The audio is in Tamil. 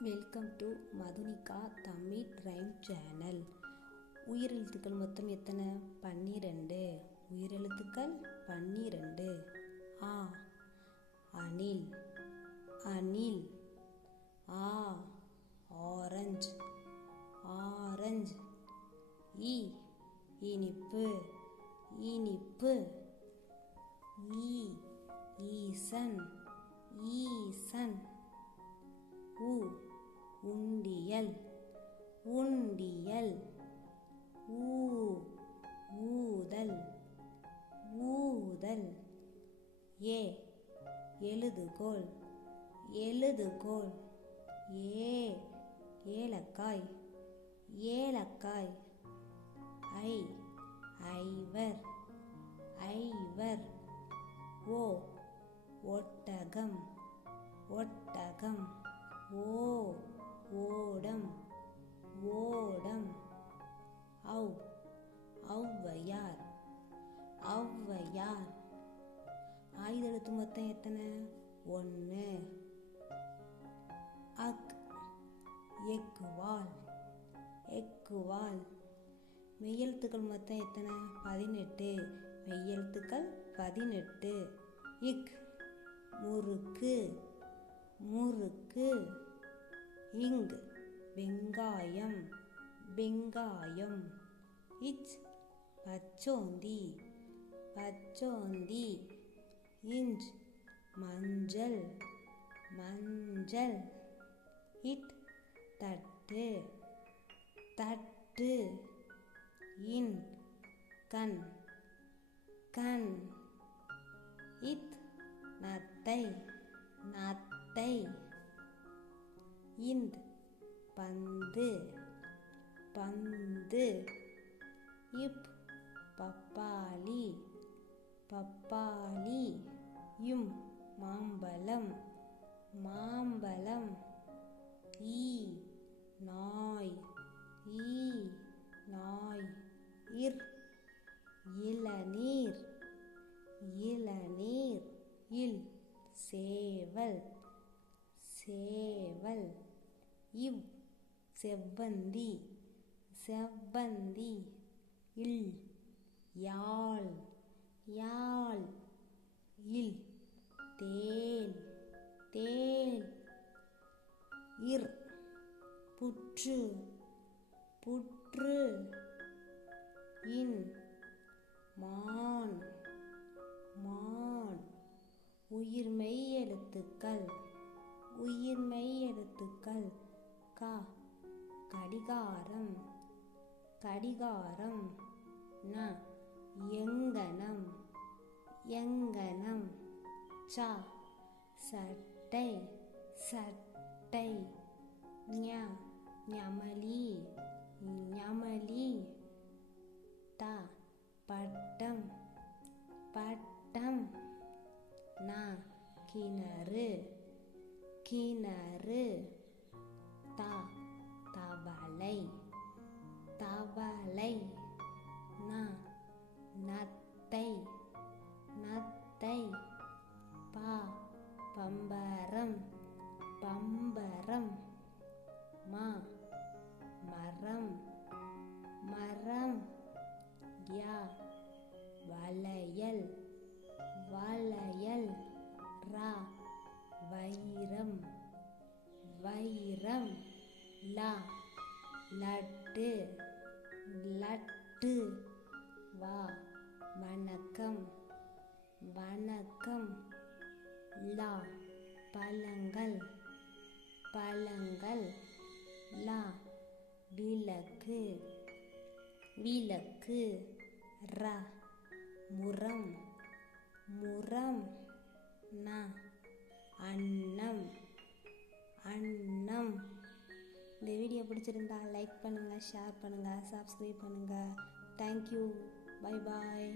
Welcome to Madhunika Tamil rhyme channel. உயிரெழுத்துக்கள் மொத்தம் எத்தனை? பன்னிரெண்டு. உயிரெழுத்துக்கள் பன்னிரெண்டு. ஆ. அணில். அணில். ஆ. ஆரஞ்சு. ஆரஞ்சு. இ இனிப்பு. இனிப்பு. ஈ. ஈசன். ஈசன். உ உண்டியல். உண்டியல். ஊ ஊதல். ஊதல். ஏ எழுதுகோல் எழுதுகோல் ஏ ஏலக்காய். ஏலக்காய். ஐ ஐவர். ஐவர். ஓ ஒட்டகம். ஒட்டகம். ஓ மொத்தம் எத்தனை? ஒன்று அக் எக்குவால். எக்குவால். மெய்யெழுத்துக்கள் மொத்தம் எத்தனை? பதினெட்டு. மெய்யெழுத்துக்கள் பதினெட்டு. இக் முறுக்கு. முறுக்கு. இங் வெங்காயம். வெங்காயம். இச் பச்சோந்தி. பச்சோந்தி. இஞ்ச் மஞ்சள் மஞ்சள். இட் தட்டு தட்டு. இன் கண் கண். இத் நத்தை நத்தை. இந்த் பந்து பந்து. இப் பப்பாளி பப்பாளி. யும் மாம்பழம் மாம்பழம் ஈ நாய். ஈ நாய். இர் இளநீர். இளநீர். இல் சேவல். சேவல். இவ் செவ்வந்தி. செவ்வந்தி. இல் யாழ். யாழ். இல் தேன் தேன். இர் புற்று புற்று. இன் மான் மான். உயிர்மெய் எழுத்துக்கள் உயிர்மெய் எழுத்துக்கள். க கடிகாரம் கடிகாரம். ந எங்கனம் எங்கனம். சா சட்டை சட்டை ஞா ஞமலி ஞமலி த பட்டம் பட்டம் நா கிணறு கிணறு பம்பரம் பம்பரம் மா மரம் மரம் யா வளையல் வளையல் ரா வைரம் வைரம் லா லட்டு லட்டு வா வணக்கம் வணக்கம் லா பழங்கள் பழங்கள். லா விளக்கு விளக்கு. ர முரம் முரம் ந அன்னம் அன்னம். இந்த வீடியோ பிடிச்சிருந்தா லைக் பண்ணுங்கள் ஷேர் பண்ணுங்கள் சப்ஸ்கிரைப் பண்ணுங்கள் தேங்க்யூ பை பாய்